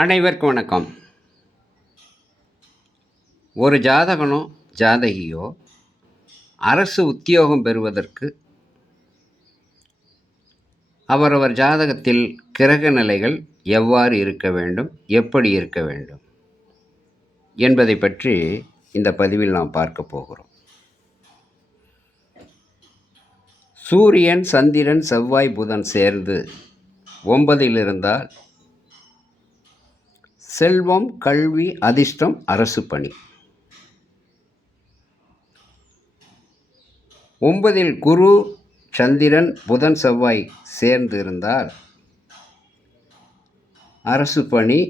அனைவருக்கும் வணக்கம். ஒரு ஜாதகனோ ஜாதகியோ அரசு உத்தியோகம் பெறுவதற்கு அவரவர் ஜாதகத்தில் கிரக நிலைகள் எவ்வாறு இருக்க வேண்டும், எப்படி இருக்க வேண்டும் என்பதை பற்றி இந்த பதிவில் நாம் பார்க்க போகிறோம். சூரியன், சந்திரன், செவ்வாய், புதன் சேர்ந்து 9 இருந்தால் செல்வம், கல்வி, அதிர்ஷ்டம், அரசு பணி. 9 குரு, சந்திரன், புதன், செவ்வாய் சேர்ந்து இருந்தால் அரசு பணி,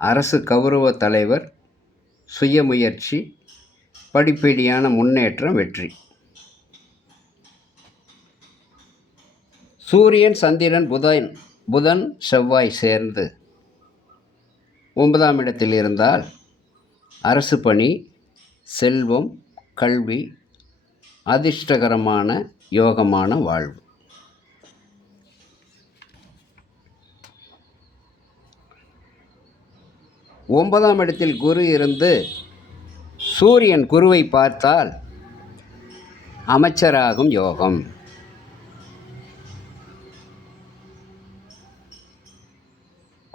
அரசு கௌரவ தலைவர், சுயமுயற்சி, படிப்படியான முன்னேற்றம், வெற்றி. சூரியன், சந்திரன், புதன், செவ்வாய் சேர்ந்து 9ஆம் இடத்தில் இருந்தால் அரசு பணி, செல்வம், கல்வி, அதிர்ஷ்டகரமான யோகமான வாழ்வு. ஒன்பதாம் இடத்தில் குரு இருந்து சூரியன் குருவை பார்த்தால் அமைச்சராகும் யோகம்.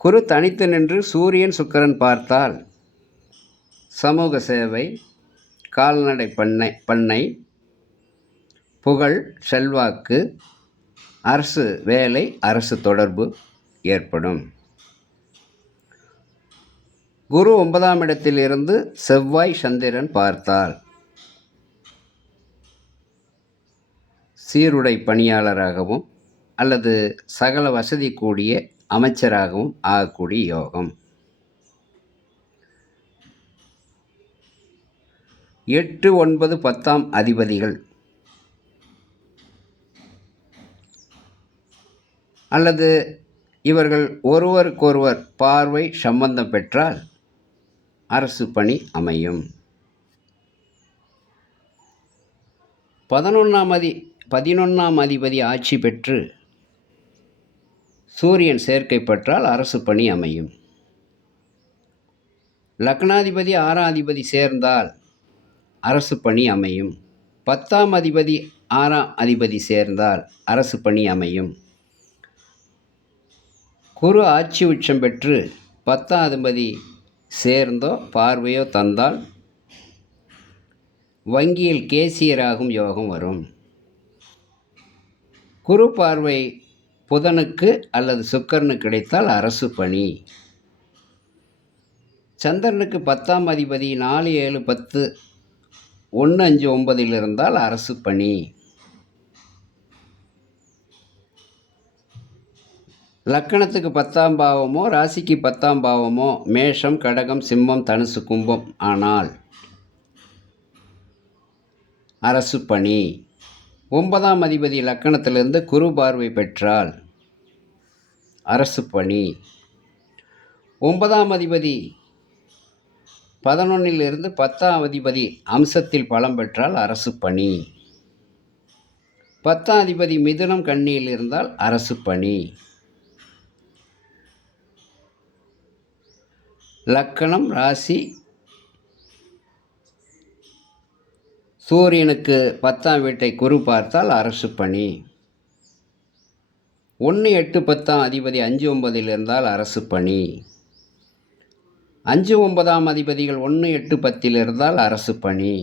குரு தனித்து நின்று சூரியன் சுக்கிரன் பார்த்தால் சமூக சேவை, கால்நடை பண்ணை, புகழ், செல்வாக்கு, அரசு வேலை, அரசு தொடர்பு ஏற்படும். குரு 9ஆம் இடத்தில் இருந்து செவ்வாய், சந்திரன் பார்த்தால் சீருடை பணியாளராகவும் அல்லது சகல வசதி கூடிய அமைச்சராகவும் ஆகக்கூடிய யோகம். 8, 9, 10ஆம் அதிபதிகள் அல்லது இவர்கள் ஒருவருக்கொருவர் பார்வை சம்பந்தம் பெற்றால் அரசு பணி அமையும். 11ஆம் அதிபதி ஆட்சி பெற்று சூரியன் சேர்க்கை பெற்றால் அரசு பணி அமையும். லக்னாதிபதி 6ஆம் அதிபதி சேர்ந்தால் அரசு பணி அமையும். 10ஆம் அதிபதி 6ஆம் அதிபதி சேர்ந்தால் அரசு பணி அமையும். குரு ஆட்சி உச்சம் பெற்று 10ஆம் அதிபதி சேர்ந்தோ பார்வையோ தந்தால் வங்கியில் கேசியராகும் யோகம் வரும். குரு பார்வை புதனுக்கு அல்லது சுக்கிரனுக்கு கிடைத்தால் அரசு பணி. சந்திரனுக்கு 10ஆம் அதிபதி 4, 7, 10, 1, 5, 9 இருந்தால் அரசு பணி. லக்கணத்துக்கு 10ஆம் பாவமோ ராசிக்கு 10ஆம் பாவமோ மேஷம், கடகம், சிம்மம், தனுசு, கும்பம் ஆனால் அரசு பணி. 9ஆம் அதிபதி லக்கணத்திலிருந்து குரு பார்வை பெற்றால் அரசு பணி. 9ஆம் அதிபதி 11 10ஆம் அதிபதி அம்சத்தில் பலம் பெற்றால் அரசு பணி. 10ஆம் அதிபதி மிதுனம், கன்னியில் இருந்தால் அரசு பணி. லக்கணம், ராசி சூரியனுக்கு 10ஆம் வீட்டை குரு பார்த்தால் அரசு பணி. 1, 8, 10ஆம் அதிபதி 5, 9 இருந்தால் அரசு பணி. 5, 9ஆம் அதிபதிகள் 1, 8, 10 இருந்தால் அரசு பணி.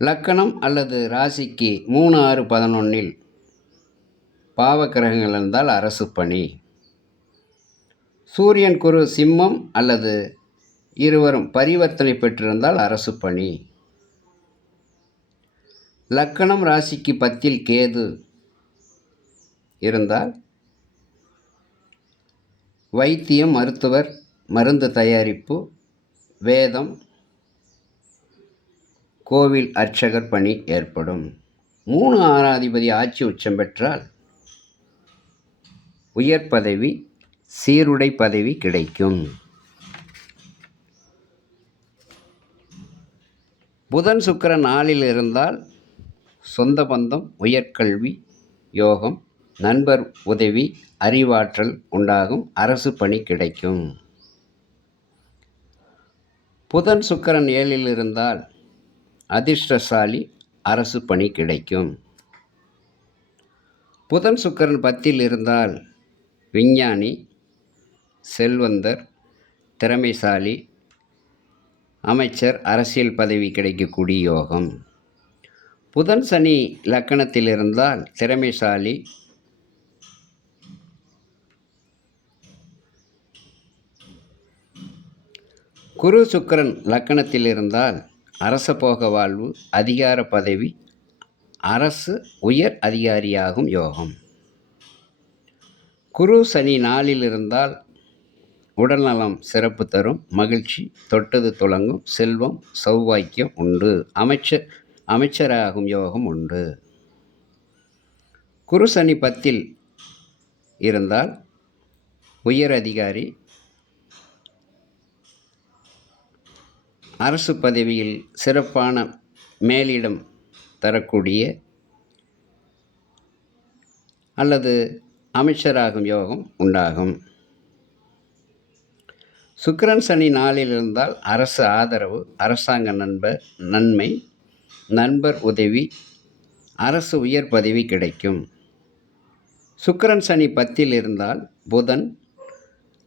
லக்கணம் அல்லது ராசிக்கு 3, 6, 11 பாவக்கிரகங்கள் இருந்தால் அரசு பணி. சூரியன் குரு சிம்மம் அல்லது இருவரும் பரிவர்த்தனை பெற்றிருந்தால் அரசு பணி. லக்கணம் ராசிக்கு 10 கேது இருந்தால் வைத்தியம், மருத்துவர், மருந்து தயாரிப்பு, வேதம், கோவில் அர்ச்சகர் பணி ஏற்படும். 3, 6ஆம் அதிபதி ஆட்சி உச்சம் பெற்றால் உயர் பதவி, சீருடை பதவி கிடைக்கும். புதன், சுக்கிரன் 4 இருந்தால் சொந்த பந்தம், உயர்கல்வி யோகம், நண்பர் உதவி, அறிவாற்றல் உண்டாகும், அரசு பணி கிடைக்கும். புதன் சுக்கிரன் 7ல் இருந்தால் அதிர்ஷ்டசாலி, அரசு பணி கிடைக்கும். புதன் சுக்கிரன் 10ல் இருந்தால் விஞ்ஞானி, செல்வந்தர், திறமைசாலி, அமைச்சர், அரசியல் பதவி கிடைக்கக்கூடிய யோகம். புதன் சனி லக்கணத்தில் இருந்தால் திறமைசாலி, குரு சுக்கிரன் லக்கணத்தில் இருந்தால் அரச போக வாழ்வு, அதிகார பதவி, அரசு உயர் அதிகாரியாகும் யோகம். குரு சனி 4ல் இருந்தால் உடல்நலம் சிறப்பு தரும், மகிழ்ச்சி, தொட்டது துலங்கும், செல்வம், சௌபாக்கியம் உண்டு, அமைச்சராகும் யோகம் உண்டு. குரு சனி 10ல் இருந்தால் உயர் அதிகாரி, அரசு பதவியில் சிறப்பான மேலிடம் தரக்கூடிய அல்லது அமைச்சராகும் யோகம் உண்டாகும். சுக்கிரன் சனி 4ல் இருந்தால் அரசு ஆதரவு, அரசாங்க நன்மை, நண்பர் உதவி, அரசு உயர் பதவி கிடைக்கும். சுக்கிரன் சனி 10ல் இருந்தால் புதன்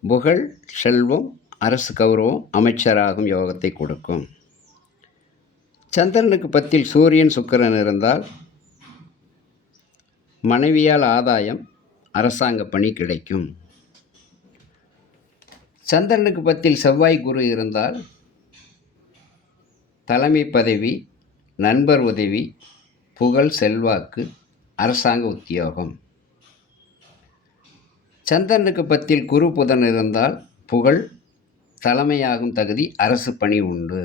புகழ், செல்வம், அரசு கௌரவம், அமைச்சராகும் யோகத்தை கொடுக்கும். சந்திரனுக்கு 10ல் சூரியன் சுக்கிரன் இருந்தால் மனைவியால் ஆதாயம், அரசாங்க பணி கிடைக்கும். சந்திரனுக்கு 10ல் செவ்வாய் குரு இருந்தால் தலைமை பதவி, நண்பர் உதவி, புகழ், செல்வாக்கு, அரசாங்க உத்தியோகம். சந்திரனுக்கு 10ல் குரு புதன் இருந்தால் புகழ், தலைமையாகும் தகுதி, அரசு பணி உண்டு.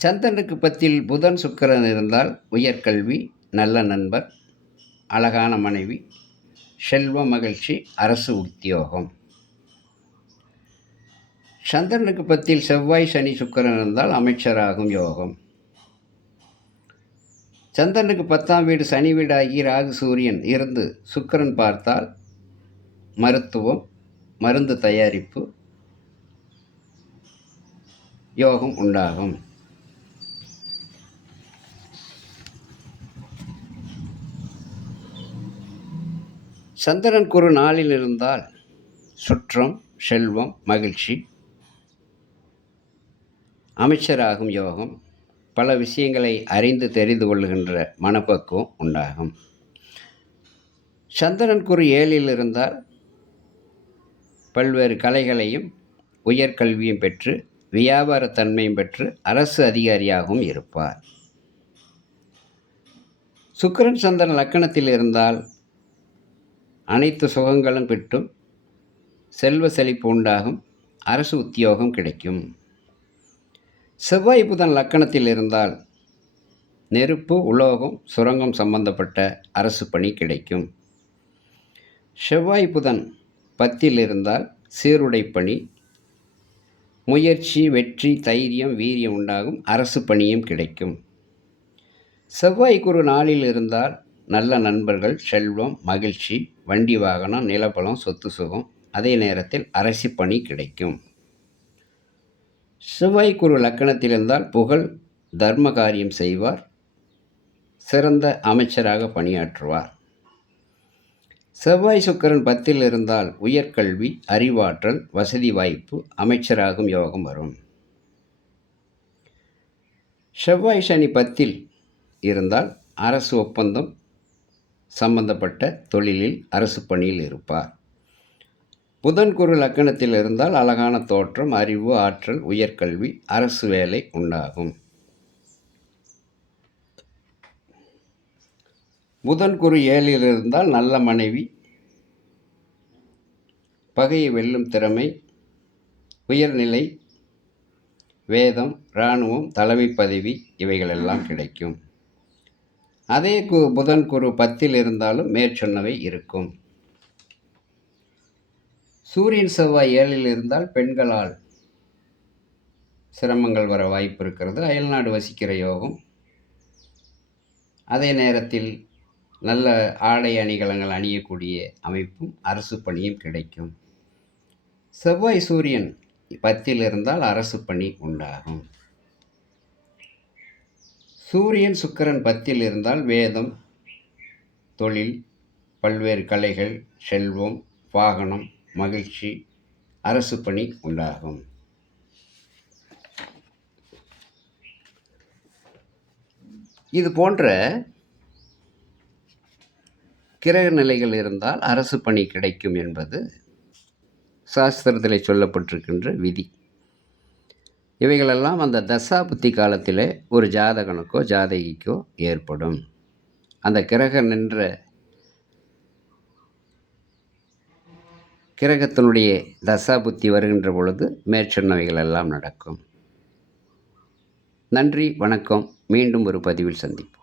சந்திரனுக்கு 10ல் புதன் சுக்கிரன் இருந்தால் உயர்கல்வி, நல்ல நண்பர், அழகான மனைவி, செல்வ, மகிழ்ச்சி, அரசு உத்தியோகம். சந்திரனுக்கு 10ல் செவ்வாய் சனி சுக்கிரன் இருந்தால் அமைச்சராகும் யோகம். சந்திரனுக்கு 10ஆம் வீடு சனி வீடாகி ராகு சூரியன் இருந்து சுக்கிரன் பார்த்தால் மருத்துவம், மருந்து தயாரிப்பு யோகம் உண்டாகும். சந்திரன் குரு 4ல் இருந்தால் சுற்றம், செல்வம், மகிழ்ச்சி, அமைச்சராகும் யோகம், பல விஷயங்களை அறிந்து தெரிந்து கொள்ளுகின்ற மனப்பக்குவம் உண்டாகும். சந்திரன் குரு 7ல் இருந்தால் பல்வேறு கலைகளையும் உயர்கல்வியும் பெற்று வியாபார தன்மையும் பெற்று அரசு அதிகாரியாகவும் இருப்பார். சுக்கிரன் சந்திரன் லக்கணத்தில் இருந்தால் அனைத்து சுகங்களும் கிட்டும், செல்வ செழிப்பு உண்டாகும், அரசு உத்தியோகம் கிடைக்கும். செவ்வாய் புதன் லக்கணத்தில் இருந்தால் நெருப்பு, உலோகம், சுரங்கம் சம்பந்தப்பட்ட அரசு பணி கிடைக்கும். செவ்வாய் புதன் 10ல் இருந்தால் சீருடை பணி, முயற்சி, வெற்றி, தைரியம், வீரியம் உண்டாகும், அரசு பணியும் கிடைக்கும். செவ்வாய் குரு 4ல் இருந்தால் நல்ல நண்பர்கள், செல்வம், மகிழ்ச்சி, வண்டி வாகனம், நிலபலம், சொத்து சுகம், அதே நேரத்தில் அரசு பணி கிடைக்கும். செவ்வாய் குரு லக்கணத்தில் இருந்தால் புகழ், தர்ம காரியம் செய்வார், சிறந்த அமைச்சராக பணியாற்றுவார். செவ்வாய் சுக்கிரன் 10ல் இருந்தால் உயர்கல்வி, அறிவாற்றல், வசதி வாய்ப்பு, அமைச்சராகும் யோகம் வரும். செவ்வாய் சனி 10ல் இருந்தால் அரசு ஒப்பந்தம் சம்பந்தப்பட்ட தொழிலில் அரசு பணியில் இருப்பார். புதன் குரு லக்கணத்தில் இருந்தால் அழகான தோற்றம், அறிவு, ஆற்றல், உயர்கல்வி, அரசு வேலை உண்டாகும். புதன் குரு 7ல் இருந்தால் நல்ல மனைவி, பகையை வெல்லும் திறமை, உயர்நிலை, வேதம், இராணுவம், தலைமை பதவி இவைகளெல்லாம் கிடைக்கும். அதே புதன் குரு 10ல் இருந்தாலும் மேற்சொன்னவை இருக்கும். சூரியன் செவ்வாய் 7ல் இருந்தால் பெண்களால் சிரமங்கள் வர வாய்ப்பு இருக்கிறது. அயல்நாடு வசிக்கிற யோகம், அதே நேரத்தில் நல்ல ஆடை அணிகலன்கள் அணியக்கூடிய அமைப்பும் அரசு பணியும் கிடைக்கும். செவ்வாய் சூரியன் 10ல் இருந்தால் அரசு பணி உண்டாகும். சூரியன் சுக்கிரன் 10ல் இருந்தால் வேதம், தொழில், பல்வேறு கலைகள், செல்வம், வாகனம், மகிழ்ச்சி, அரசு பணி உண்டாகும். இது போன்ற கிரக நிலைகள் இருந்தால் அரசு பணி கிடைக்கும் என்பது சாஸ்திரத்திலே சொல்லப்பட்டிருக்கின்ற விதி. இவைகளெல்லாம் அந்த தசா புத்தி காலத்திலே ஒரு ஜாதகனுக்கோ ஜாதகிக்கோ ஏற்படும். அந்த கிரகத்தினுடைய தசா புத்தி வருகின்ற பொழுது மேற்சொன்னவைகள் எல்லாம் நடக்கும். நன்றி, வணக்கம். மீண்டும் ஒரு பதிவில் சந்திப்போம்.